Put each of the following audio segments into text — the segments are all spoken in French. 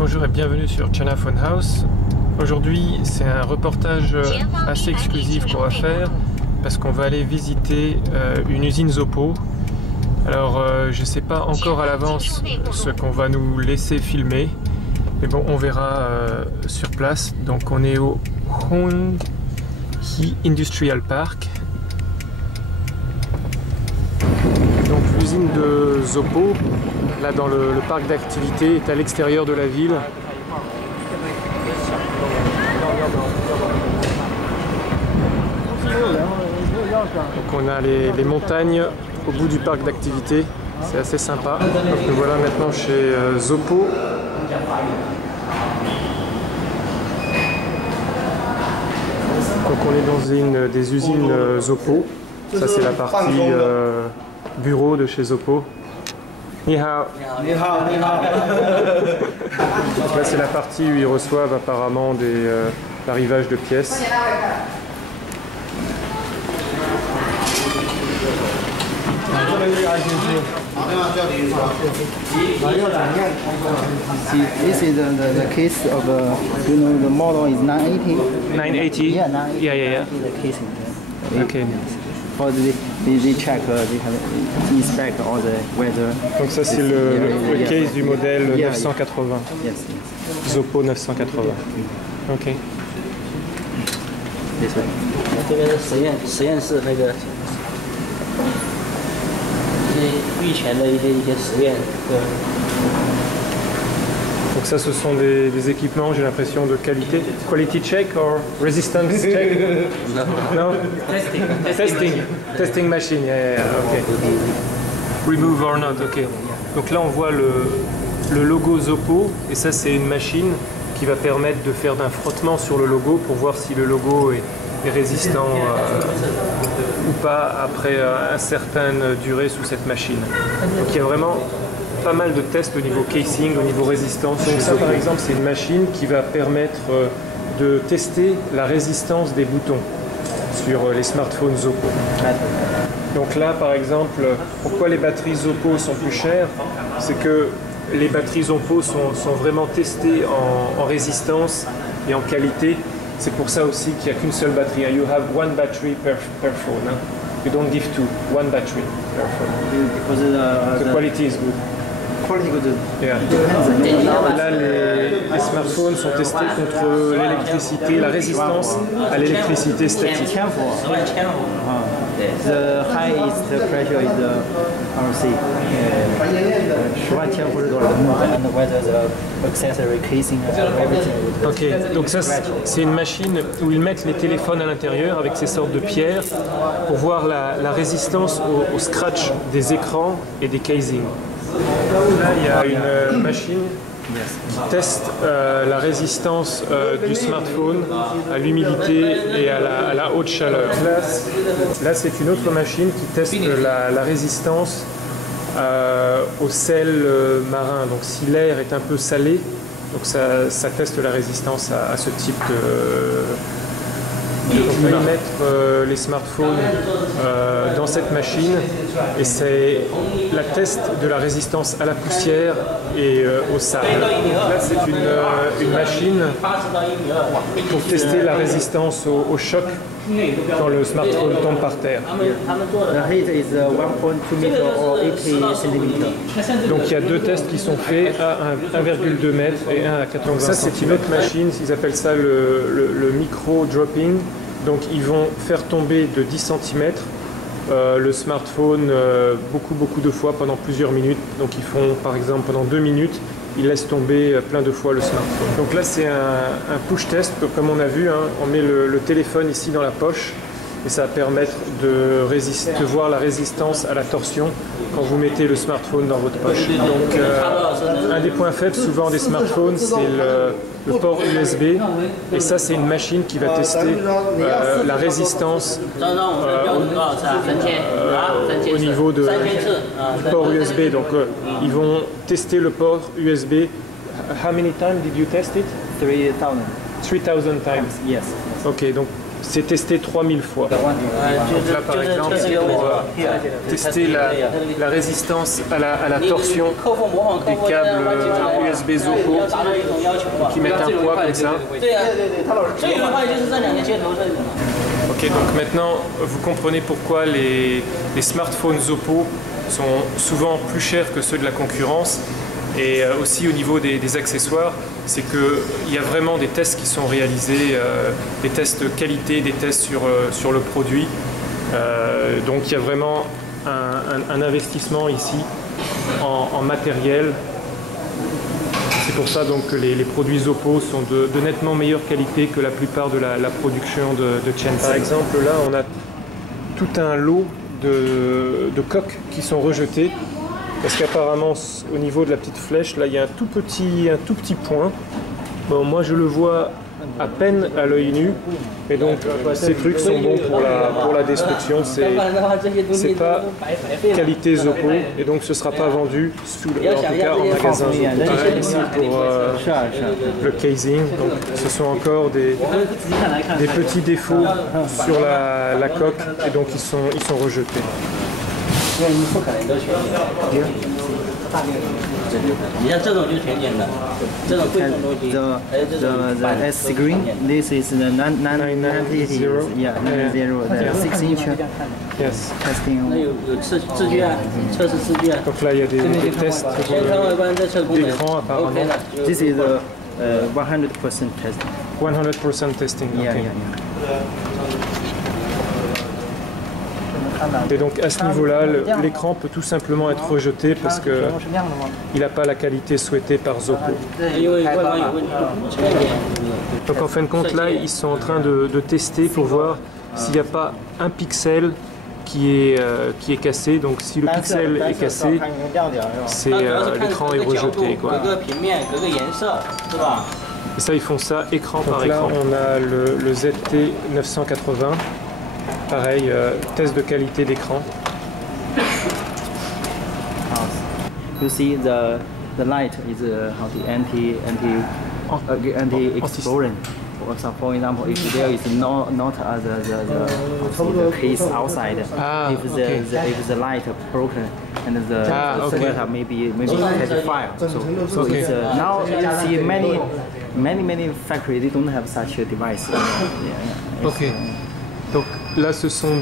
Bonjour et bienvenue sur China Phone House. Aujourd'hui c'est un reportage assez exclusif qu'on va faire parce qu'on va aller visiter une usine Zoppo. Alors je ne sais pas encore à l'avance ce qu'on va nous laisser filmer, mais bon on verra sur place. Donc on est au Honghe Industrial Park. Donc l'usine de Zoppo, là dans le parc d'activité, est à l'extérieur de la ville. Donc on a les montagnes au bout du parc d'activité, c'est assez sympa. Donc nous voilà maintenant chez Zoppo. Donc on est dans une des usines Zoppo. Ça c'est la partie bureau de chez Zoppo. Ni hao. Là c'est la partie où ils reçoivent apparemment l'arrivage de pièces. This is the case of the model is 980. 980? Yeah, 980. Yeah. The casing. Okay. For they check, they can inspect all the weather. Donc ça c'est le case du modèle 980. Yes. Zoppo 980. Ok. This way. 这个是实验室那个预前的一些实验。 Donc ça ce sont des équipements, j'ai l'impression, de qualité. Quality check or resistance check? No. Testing machine, yeah, ok. Remove or not, ok. Donc là on voit le logo Zoppo, et ça c'est une machine qui va permettre de faire d'un frottement sur le logo pour voir si le logo est résistant ou pas après une certaine durée sous cette machine. Donc il y a vraiment pas mal de tests au niveau casing, au niveau résistance. Donc ça par exemple c'est une machine qui va permettre de tester la résistance des boutons sur les smartphones Zoppo. Donc là par exemple, pourquoi les batteries Zoppo sont plus chères? C'est que les batteries Zoppo sont vraiment testées en résistance et en qualité. C'est pour ça aussi qu'il n'y a qu'une seule batterie. You have one battery per phone. Hein? You don't give two, one battery per phone. Because the quality is good. Yeah. Là, les smartphones sont testés contre l'électricité, la résistance à l'électricité statique. The highest pressure is the RC. And whether the accessory casing everything. Ok, donc ça c'est une machine où ils mettent les téléphones à l'intérieur avec ces sortes de pierres pour voir la résistance au scratch des écrans et des casings. Là, il y a une machine qui teste la résistance du smartphone à l'humidité et à la haute chaleur. Là c'est une autre machine qui teste la résistance au sel marin. Donc si l'air est un peu salé, donc ça teste la résistance à ce type de... Donc on va mettre les smartphones dans cette machine et c'est la test de la résistance à la poussière et au sable. Là c'est une machine pour tester la résistance au choc quand le smartphone tombe par terre. The heat is 1.2 meter or 80 centimeters. Donc il y a deux tests qui sont faits à 1,2 m et un à 80 cm. Ça c'est une autre machine, ils appellent ça le micro dropping. Donc ils vont faire tomber de 10 cm le smartphone beaucoup de fois pendant plusieurs minutes. Donc ils font par exemple pendant 2 minutes, ils laissent tomber plein de fois le smartphone. Donc là c'est un push test, comme on a vu, hein, on met le téléphone ici dans la poche et ça va permettre de voir la résistance à la torsion quand vous mettez le smartphone dans votre poche. Donc un des points faibles souvent des smartphones c'est le port USB et ça c'est une machine qui va tester la résistance au niveau du port USB. Donc ils vont tester le port USB. How many times did you test it? 3,000. 3000 times. Yes. Ok, donc c'est testé 3000 fois. Donc là par exemple c'est pour tester la résistance à la torsion des câbles USB Zopo qui mettent un poids comme ça. Ok, donc maintenant vous comprenez pourquoi les smartphones Zopo sont souvent plus chers que ceux de la concurrence. Et aussi au niveau des accessoires, c'est qu'il y a vraiment des tests qui sont réalisés, des tests qualité, des tests sur le produit. Donc il y a vraiment un investissement ici en matériel. C'est pour ça donc, que les produits Zopo sont de nettement meilleure qualité que la plupart de la production de Chansen. Par exemple là on a tout un lot de coques qui sont rejetées. Parce qu'apparemment, au niveau de la petite flèche, là, il y a un tout petit point. Bon, moi, je le vois à peine à l'œil nu. Et donc, ces trucs sont bons pour la destruction. C'est pas qualité Zopo. Et donc, ce ne sera pas vendu, en tout cas, en magasin Zopo. Pareil ici pour le casing. Donc, ce sont encore des petits défauts sur la coque. Et donc, ils sont rejetés. The S screen. This is the 990. Yeah, 90. 6-inch. Yes. Testing. Donc là, il y a des tests d'écran apparemment. This is 100% testing. 100% testing. Yeah, Okay. yeah. Et donc à ce niveau-là, l'écran peut tout simplement être rejeté parce qu'il n'a pas la qualité souhaitée par Zopo. Donc en fin de compte, là, ils sont en train de tester pour voir s'il n'y a pas un pixel qui est cassé. Donc si le pixel est cassé, l'écran est rejeté, quoi. Et ça, ils font ça écran par écran. Là, on a le ZT 980. Pareil, test de qualité d'écran. You see the light is anti-explosion. For example, if there is not the case outside, if the light broken and the sweater maybe catch fire. So it's, now you see many factories they don't have such a device. Ok. Donc là,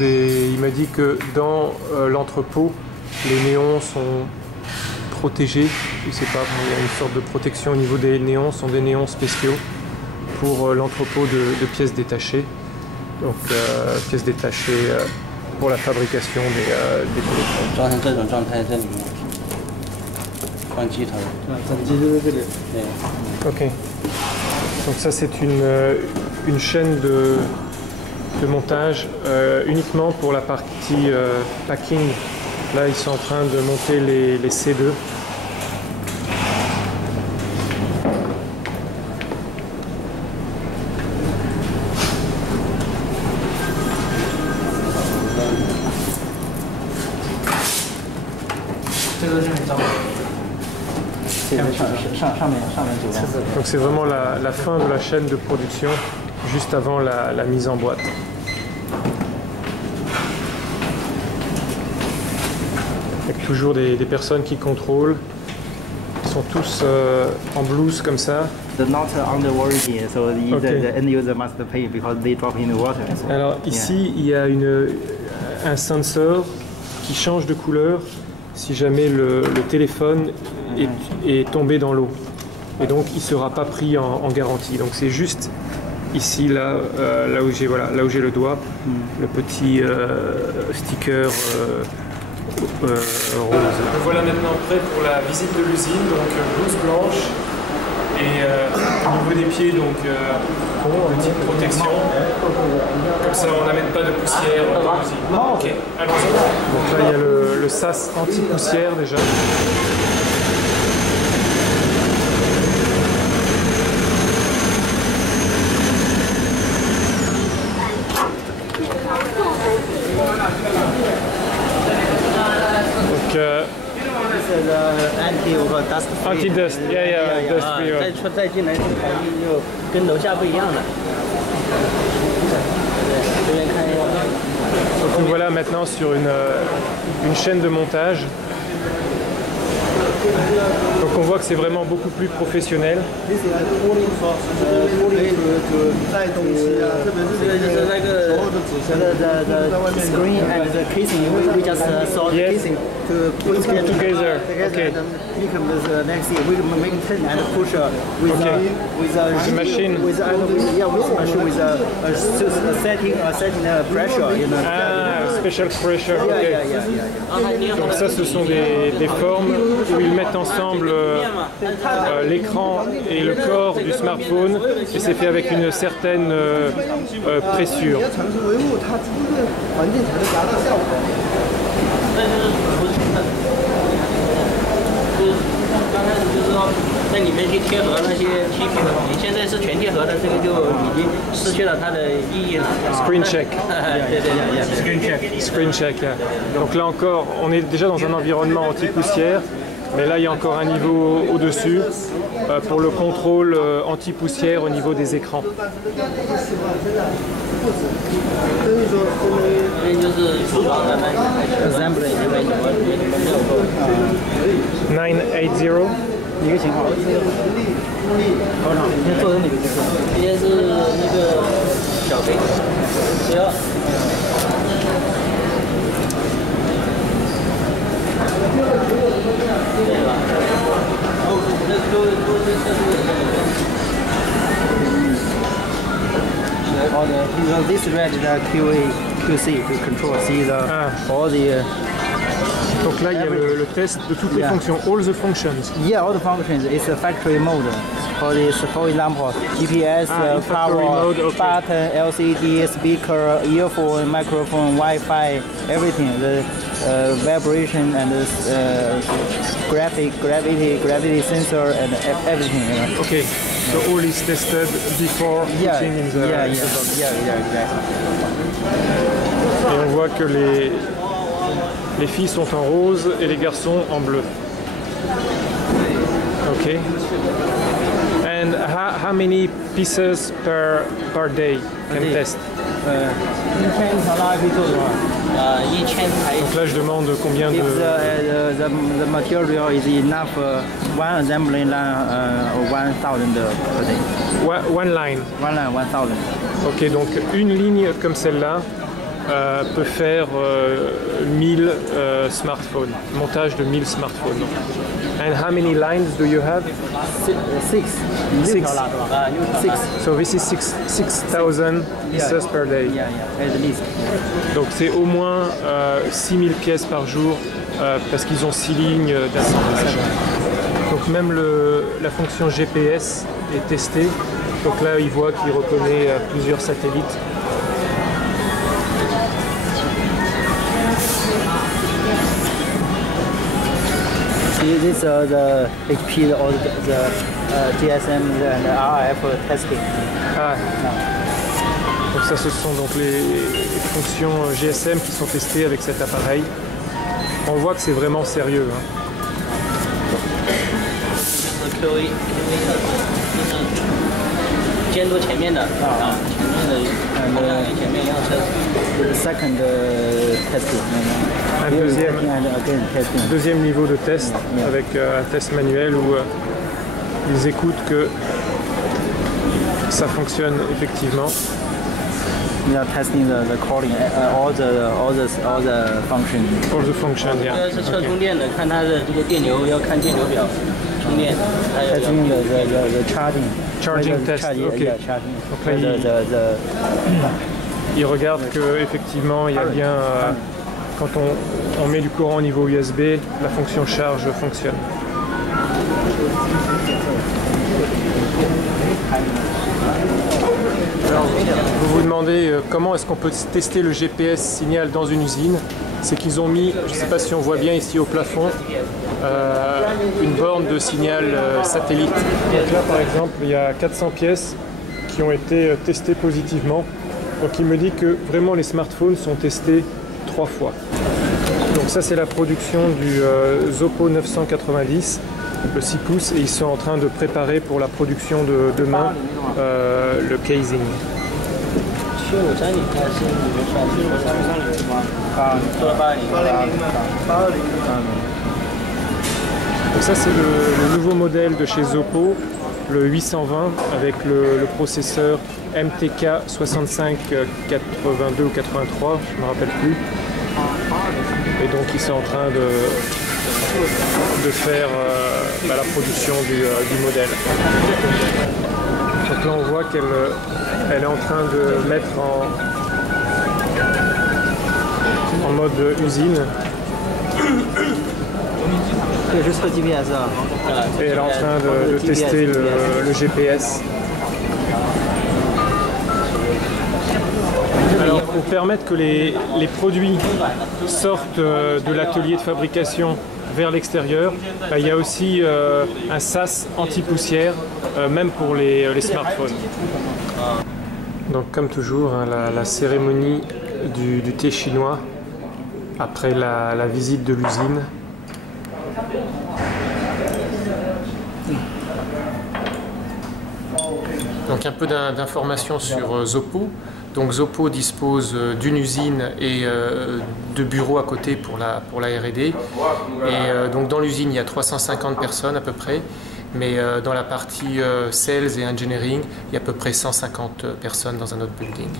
il m'a dit que dans l'entrepôt, les néons sont protégés. Je sais pas, il y a une sorte de protection au niveau des néons, ce sont des néons spéciaux pour l'entrepôt de pièces détachées. Donc pièces détachées pour la fabrication des téléphones. Ok. Donc ça, c'est une chaîne de montage uniquement pour la partie packing. Là, ils sont en train de monter les C2. Donc c'est vraiment la fin de la chaîne de production, juste avant la mise en boîte. Avec toujours des personnes qui contrôlent. Ils sont tous en blouse comme ça. Alors ici, il y a un sensor qui change de couleur si jamais le téléphone est tombé dans l'eau. Et donc il ne sera pas pris en garantie. Donc c'est juste ici, là où j'ai le doigt, le petit sticker rose. Me voilà maintenant prêt pour la visite de l'usine, donc blouse blanche et au niveau des pieds, donc petite protection. Comme ça on n'amène pas de poussière dans l'usine. Ok, allons-y. Donc là il y a le sas anti-poussière déjà. Anti-dust, yeah, dust free. 再进来这个环境就跟楼下不一样了。Donc nous voilà maintenant sur une chaîne de montage. Donc on voit que c'est vraiment beaucoup plus professionnel. Screen and the casing, we just saw the casing to put together. Okay. Next year we maintain and push with a machine. With machine with setting pressure. You know. Special pressure. Okay. Donc ça, ce sont des formes où ils mettent ensemble l'écran et le corps du smartphone et c'est fait avec une certaine pressure. Screen check. Screen check. Donc là encore, on est déjà dans un environnement anti-poussière, mais là il y a encore un niveau au-dessus pour le contrôle anti-poussière au niveau des écrans. 980一个型号。考场，今天坐的哪个车？今天是那个小飞，行。对吧？Because this red is the QC to control, see the all the. Donc là, il y a le test de toutes les fonctions, all the functions. Yeah, all the functions. It's a factory mode. For example, GPS, power, mode, button, LCD, speaker, earphone, microphone, Wi-Fi, everything. The vibration and gravity sensor and everything. You know. Okay, so all is tested before putting in the box. Et on voit que les filles sont en rose et les garçons en bleu. Okay. And how many pieces per day can test? Donc là, je demande combien de. The material is enough, one assembly line, 1,000 per day. One line. 1,000. Ok, donc une ligne comme celle-là peut faire 1000 smartphones, montage de 1000 smartphones. And how many lines do you have? Six. So this is 6,000 pieces per day. Yeah, at least. Donc c'est au moins 6000 pièces par jour parce qu'ils ont 6 lignes d'assemblage. Donc même la fonction GPS est testée. Donc là, il voit qu'il reconnaît plusieurs satellites. This is the HP or the GSM and the RF testing. Donc ça, ce sont donc les fonctions GSM qui sont testées avec cet appareil. On voit que c'est vraiment sérieux. Second testing. Deuxième niveau de test avec un test manuel où ils écoutent que ça fonctionne effectivement. We are testing the calling, all the functions. All the functions, yeah. Testing the charging. Charging test, ok. Donc là, il regarde qu'effectivement, il y a bien, quand on met du courant au niveau USB, la fonction charge fonctionne. Alors, vous vous demandez comment est-ce qu'on peut tester le GPS signal dans une usine. C'est qu'ils ont mis, je ne sais pas si on voit bien ici au plafond, une borne de signal satellite. Donc là par exemple, il y a 400 pièces qui ont été testées positivement. Donc il me dit que vraiment les smartphones sont testés 3 fois. Donc ça c'est la production du Zoppo 990, le 6 pouces, et ils sont en train de préparer pour la production de demain le casing. Donc ça c'est le nouveau modèle de chez Zoppo, le 820 avec le processeur MTK 6582 ou 83, je ne me rappelle plus. Et donc ils sont en train de faire la production du modèle. Donc là on voit qu'elle est en train de mettre en mode usine. Et elle est en train de tester le GPS. Alors pour permettre que les produits sortent de l'atelier de fabrication vers l'extérieur, il y a aussi un sas anti-poussière, même pour les smartphones. Donc comme toujours, hein, la cérémonie du thé chinois après la visite de l'usine. Donc un peu d'informations sur Zoppo. Donc Zoppo dispose d'une usine et de bureaux à côté pour la R&D. Et donc dans l'usine, il y a 350 personnes à peu près. Mais dans la partie sales et engineering, il y a à peu près 150 personnes dans un autre building.